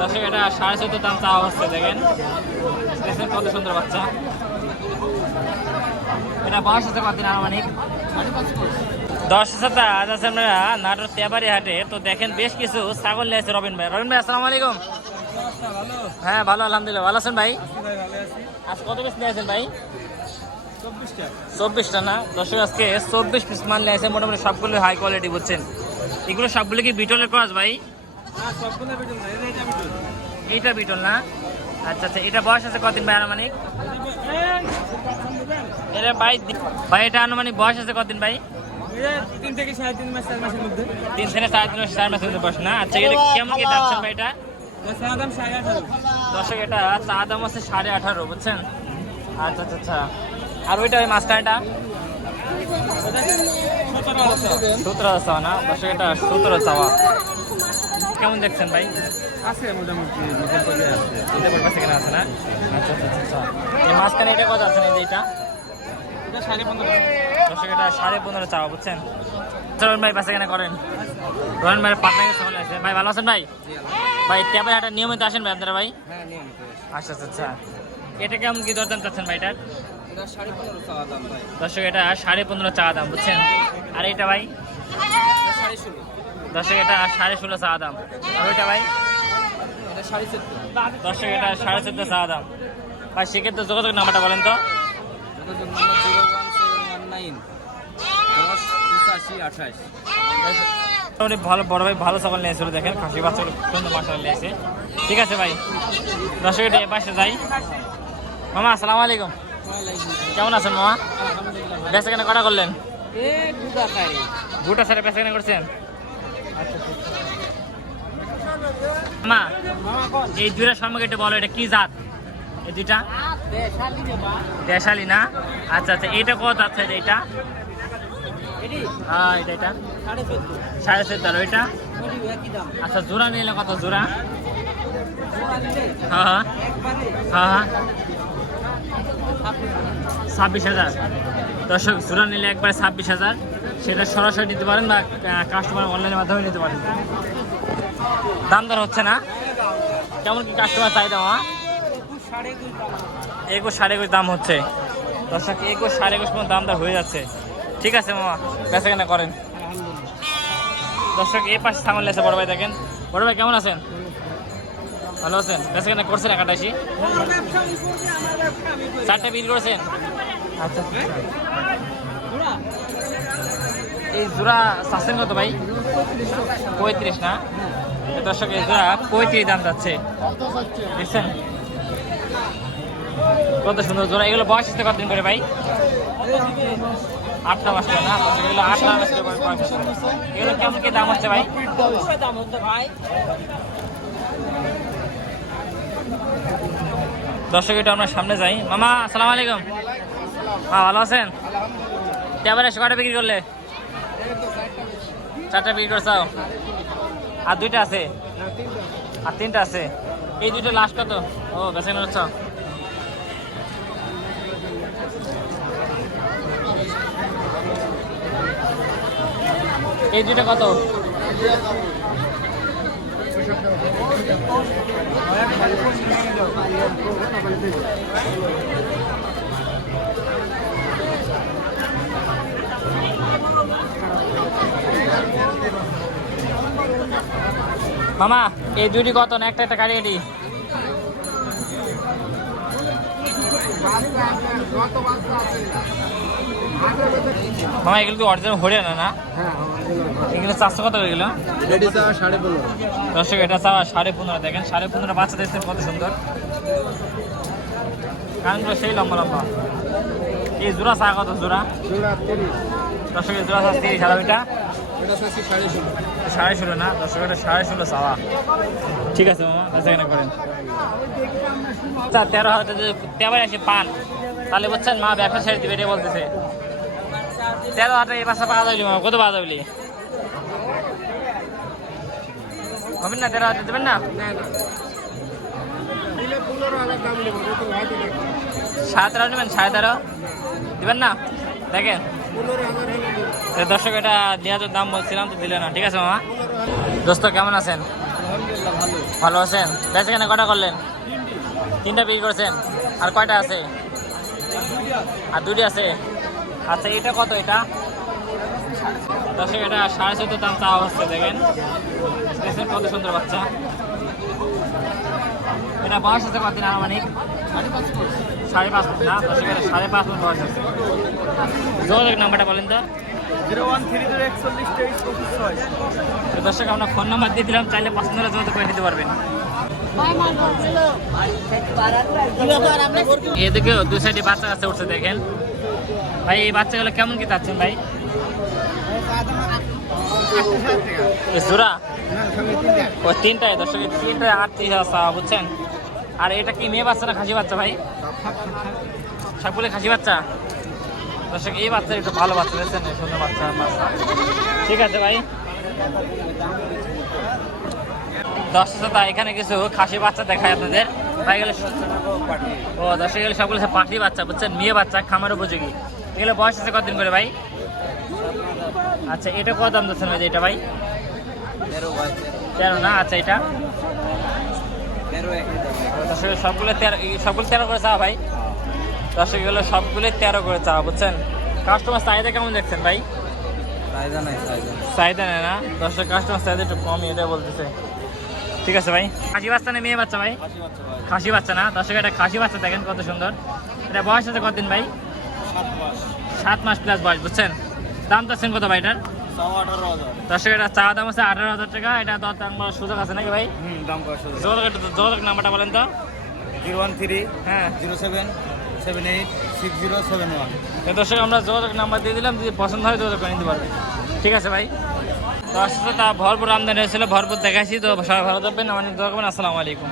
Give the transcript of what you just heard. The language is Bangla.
দর্শক এটা 14.5 দাম চাওয়া হচ্ছে, দেখেন কত সুন্দর বাচ্চা। এটা বয়স হচ্ছে কতদিন আনুমানিক? দর্শক আজ আছে আমরা নাটোর তেবারি হাটে। তো দেখেন বেশ কিছু ছাগল নিয়ে আছে রবিন ভাই। রবিন ভাই আসসালামু আলাইকুম। হ্যাঁ ভালো, আলহামদুলিল্লাহ। ভালো আছেন ভাই? আজ কত পিস নিয়ে আছেন ভাই? 24টা না দর্শক, আজকে 24 পিস মাল নিয়ে আছে। মোটামুটি সবগুলো হাই কোয়ালিটি বুঝছেন। এগুলো সবগুলো কি বিটলের ক্রস ভাই? এইটা বিটল না? আচ্ছা আচ্ছা, এটা বয়স আছে কতদিন ভাই আনুমানিক? এটা ভাই ভাই এটা আনুমানিক বয়স আছে কতদিন ভাই? 3 থেকে 3.5 মাস 4 মাসের মধ্যে। 3 থেকে 4 মাস 4 মাসের মধ্যে বয়স না? আচ্ছা, এটা কেমন কি দাম ভাই? এটা দাম 18.5। দর্শক এটা চা দাম আছে 18.5 বুঝছেন। আচ্ছা আচ্ছা আচ্ছা, আর ওইটা ওই মাঝখানেটা 17 চাওয়া না দর্শক, এটা 17 চাওয়া। কেমন দেখছেন ভাই? আছে মোটামুটি নতুন করে আছে। এটা পড়বে সেখানে আছে না? আচ্ছা আচ্ছা আচ্ছা, এই মাঝখানে এটা কত আছে না? যে এটা এটা 15.5। দর্শক এটা 15.5 চাওয়া বুঝছেন। রহন ভাই পাশে কেন করেন? রহন ভাইয়ের পাটনায় চলে আসে। ভাই ভালো আছেন ভাই? ভাই ট্যাবের হাটে নিয়মিত আসেন ভাই আপনারা ভাই? হ্যাঁ নিয়মিত। আচ্ছা আচ্ছা আচ্ছা, এটা কেমন কি দরদাম চাচ্ছেন ভাই এটার? এটা 15.5 চাওয়া দাম ভাই। দর্শক এটা 15.5 চাওয়া দাম বুঝছেন। আর এটা ভাই? এটা 16.5। দর্শক এটা 16.5 চাওয়া দাম। আর ওইটা ভাই? এটা 14.5। দর্শক এটা 14.5 চাওয়া দাম। ভাই সেক্ষেত্রে যোগাযোগ নাম্বারটা বলেন তো। যোগাযোগ নাম্বার 01719 10 85 28। ভালো বড় ভাই ভালো ছাগল নিয়েছিল, দেখেন খাসি বাচ্চাগুলো সুন্দর মাসাল নিয়েছে। ঠিক আছে ভাই, দর্শক এটা পাশে যাই। মামা আসসালামু আলাইকুম, কেমন আছেন মামা? বেচা কেনা কটা করলেন? গোটা সারে বেচা কেনা করছেন? মা এই দুইটা সম্পর্কে একটু বলো, এটা কি জাত? এই দুইটা দেশালি না? আচ্ছা আচ্ছা, এইটা কত আছে? এইটা হ্যাঁ এটা এটা 14.5। ওইটা আচ্ছা, জোড়া নিলে কত জোড়া? হ্যাঁ হ্যাঁ হ্যাঁ হ্যাঁ 26,000। দর্শক জোড়া নিলে একবারে 26,000। সেটা সরাসরি নিতে পারেন বা কাস্টমার অনলাইনের মাধ্যমে নিতে পারেন। দাম দর হচ্ছে না? কেমন কি কাস্টমার চাহিদা? 21 21.5 দাম হচ্ছে দর্শক, 21 21.5 পর্যন্ত দাম দর হয়ে যাচ্ছে। ঠিক আছে মামা, বেচা কেনা করেন। দর্শক এই পাশে ছাগল আছে বড় ভাই, দেখেন বড় ভাই কেমন আছেন? ভালো আছেন? বেচা কেনা করছেন? একাটাশি 4টে বিল করেছেন? আচ্ছা, এই জোড়া চাচ্ছেন কত ভাই? 35 না? দর্শক এই জোড়া 35 দাম যাচ্ছে, দেখছেন কত সুন্দর জোড়া। এগুলো বয়স হচ্ছে কতদিন করে ভাই? 8টা মাস না? এগুলো 8টা মাস করে বয়স। এগুলো কেমন কি দাম হচ্ছে ভাই? দর্শক এটা আমরা সামনে যাই। মামা আসসালামু আলাইকুম। হ্যাঁ ভালো আছেন? এবারে কটা বিক্রি করলে? 4টা বিক্রি করছাও? আর 2টা আছে? আর 3টা আছে? এই 2টা লাস্ট কত? ও বেচা কেনা হচ্ছে। এই 2টা কত? মামা এই 2টি কত? না একটা একটা কাটি মামা, এগুলো কি অরিজিনাল হরিয়ানা না? এগুলো 400 কত এগুলো? দর্শক এটা চাওয়া 15.5। দেখেন 15.5 বাচ্চা দেখছেন কত সুন্দর, কানগুলো সেই লম্বা লম্বা। এই জোড়া চা কত জোড়া? দর্শক এই জোড়া চা 30,000। ওইটা 16.5 না? দর্শক এটা 16.5 চাওয়া। ঠিক আছে মামা, বেচা কেনা করেন। আচ্ছা 13,000 যদি তেবারে আসে পান তাহলে বুঝছেন মা ব্যবসা ছেড়ে দিবে, এটাই বলতেছে। 13,000 এই বাসা পাওয়া যাবলি মামা, কত পাওয়া যাবলি? হবেন না? 13,000 দেবেন না? 13,500 নেবেন? 13,500 দেবেন না? দেখেন দর্শক এটা দেওয়ার দাম বলছিলাম তো দিলে না। ঠিক আছে মামা। দোস্ত কেমন আছেন? আলহামদুলিল্লাহ ভালো। ভালো আছেন? বেচা কেনা কটা করলেন? তিনটা বিক্রি করেছেন। আর কয়টা আছে? আর দুটি আছে। আচ্ছা এটা কত? এটা দর্শক এটা 14.5 দাম চাওয়া হচ্ছে। দেখেন দেখছেন কত সুন্দর বাচ্চা। এটা বয়স আছে কতদিন আনুমানিক? 5.5 না দর্শক এটা 5.5 মাস বয়স আছে। যোগাযোগ নাম্বারটা বলেন তো। 01341 তো দর্শক আমরা ফোন নাম্বার দিয়ে দিলাম, চাইলে পছন্দ হলে যোগাযোগ করে নিতে পারবেন। এদিকে দুই সাইডে বাচ্চা কাছে উঠছে দেখেন ভাই। এই বাচ্চাগুলো কেমন কি চাচ্ছেন ভাই? জোড়া ও তিনটায় দর্শক, তিনটায় 38,000 বুঝছেন। আর এটা কি মেয়ে বাচ্চা না খাসি বাচ্চা ভাই? সবগুলো খাসি বাচ্চা দর্শক। এই বাচ্চা একটু ভালো বাচ্চা দেখছেন, সুন্দর বাচ্চা। ঠিক আছে ভাই। দর্শক এখানে কিছু খাসি বাচ্চা দেখায় আপনাদের ভাই। গেলে ও দর্শক গেলে সবগুলো পাখি বাচ্চা বুঝছেন, মেয়ে বাচ্চা, খামার উপযোগী। এগুলো বয়স আছে কতদিন করে ভাই? আচ্ছা এটা কত দাম দিচ্ছেন ভাই এটা ভাই? 13 না? আচ্ছা এটা দর্শক সবগুলো 13 করে চাওয়া ভাই। দর্শক এগুলো সবগুলো 13 করে চাওয়া বুঝছেন। কাস্টমার চাহিদা কেমন দেখছেন ভাই? চাহিদা নেই না দর্শক, কাস্টমার চাহিদা একটু কমই, এটা বলতেছে। ঠিক আছে ভাই। খাসি বাচ্চা না মেয়ে বাচ্চা ভাই? খাসি বাচ্চা না দর্শক, এটা খাসি বাচ্চা দেখেন কত সুন্দর। এটা বয়স আছে কতদিন ভাই? 7 মাস প্লাস বয়স বুঝছেন। দাম চাচ্ছেন কত ভাই এটার? দর্শক এটা চা দাম আছে 18,000 টাকা। এটা দাম সুযোগ আছে নাকি ভাই? যোগাযোগ নাম্বারটা বলেন তো। 013 হ্যাঁ 07786071। দর্শক আমরা যোগাযোগ নাম্বার দিয়ে দিলাম, যদি পছন্দ হয় যোগাযোগ করে নিতে পারবেন। ঠিক আছে ভাই। দর্শক তা ভরপুর আমদানি হয়েছিল, ভরপুর দেখাইছি। তো সবাই ভালো থাকবেন, আমার দোয়া করবেন। আসসালামু আলাইকুম।